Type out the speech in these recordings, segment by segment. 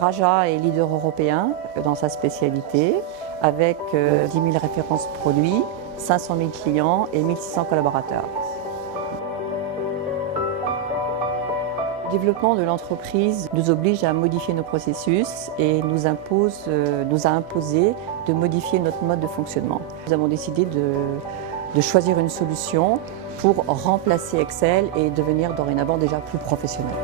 Raja est leader européen dans sa spécialité avec 10 000 références produits, 500 000 clients et 1600 collaborateurs. Le développement de l'entreprise nous oblige à modifier nos processus et nous a imposé de modifier notre mode de fonctionnement. Nous avons décidé de choisir une solution pour remplacer Excel et devenir dorénavant déjà plus professionnel.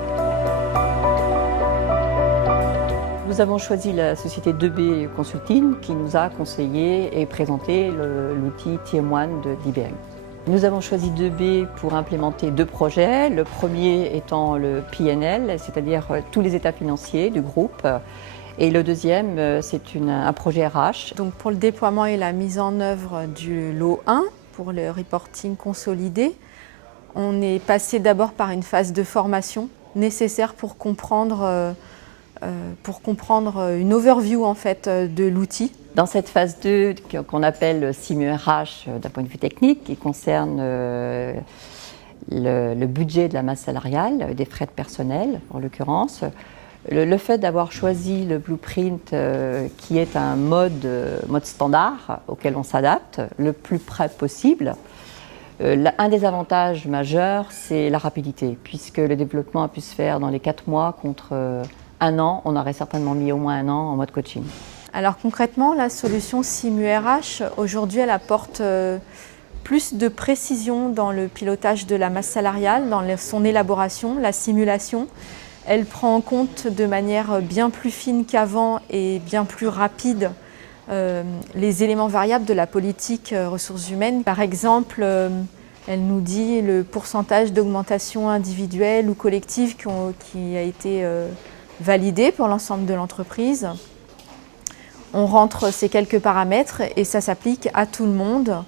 Nous avons choisi la société 2B Consulting qui nous a conseillé et présenté l'outil TM1 d'IBM. Nous avons choisi 2B pour implémenter deux projets, le premier étant le P&L, c'est-à-dire tous les états financiers du groupe, et le deuxième, c'est un projet RH. Donc pour le déploiement et la mise en œuvre du lot 1, pour le reporting consolidé, on est passé d'abord par une phase de formation nécessaire pour comprendre une overview en fait, de l'outil. Dans cette phase 2 qu'on appelle SIMU-RH d'un point de vue technique, qui concerne le budget de la masse salariale, des frais de personnel en l'occurrence, le fait d'avoir choisi le blueprint qui est un mode standard auquel on s'adapte le plus près possible, un des avantages majeurs, c'est la rapidité, puisque le développement a pu se faire dans les 4 mois contre un an. On aurait certainement mis au moins un an en mode coaching. Alors concrètement, la solution SIMU-RH, aujourd'hui, elle apporte plus de précision dans le pilotage de la masse salariale, dans son élaboration, la simulation. Elle prend en compte de manière bien plus fine qu'avant et bien plus rapide les éléments variables de la politique ressources humaines. Par exemple, elle nous dit le pourcentage d'augmentation individuelle ou collective qui a été validé pour l'ensemble de l'entreprise. On rentre ces quelques paramètres et ça s'applique à tout le monde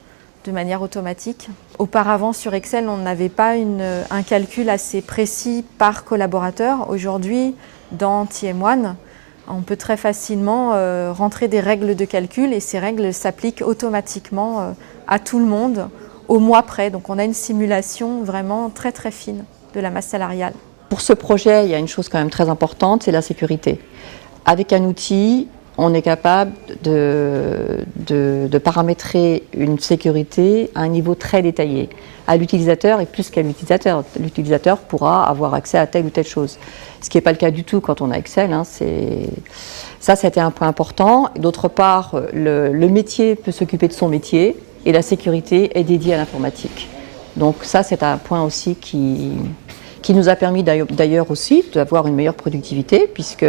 de manière automatique. Auparavant, sur Excel, on n'avait pas un calcul assez précis par collaborateur. Aujourd'hui, dans TM1, on peut très facilement rentrer des règles de calcul et ces règles s'appliquent automatiquement à tout le monde au mois près. Donc on a une simulation vraiment très très fine de la masse salariale. Pour ce projet, il y a une chose quand même très importante, c'est la sécurité. Avec un outil, on est capable de paramétrer une sécurité à un niveau très détaillé. À l'utilisateur et plus qu'à l'utilisateur. L'utilisateur pourra avoir accès à telle ou telle chose. Ce qui n'est pas le cas du tout quand on a Excel. Ça, c'était un point important. D'autre part, le métier peut s'occuper de son métier et la sécurité est dédiée à l'informatique. Donc ça, c'est un point aussi qui nous a permis d'ailleurs aussi d'avoir une meilleure productivité puisque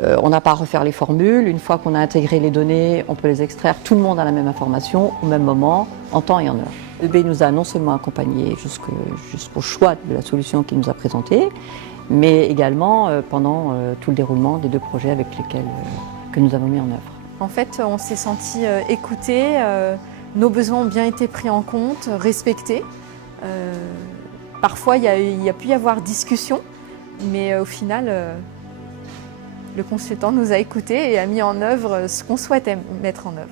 on n'a pas à refaire les formules. Une fois qu'on a intégré les données, on peut les extraire. Tout le monde a la même information au même moment, en temps et en heure. EB nous a non seulement accompagnés jusqu'au choix de la solution qu'il nous a présentée, mais également pendant tout le déroulement des deux projets que nous avons mis en œuvre. En fait, on s'est senti écoutés, nos besoins ont bien été pris en compte, respectés. Parfois, il y a pu y avoir discussion, mais au final, le consultant nous a écoutés et a mis en œuvre ce qu'on souhaitait mettre en œuvre.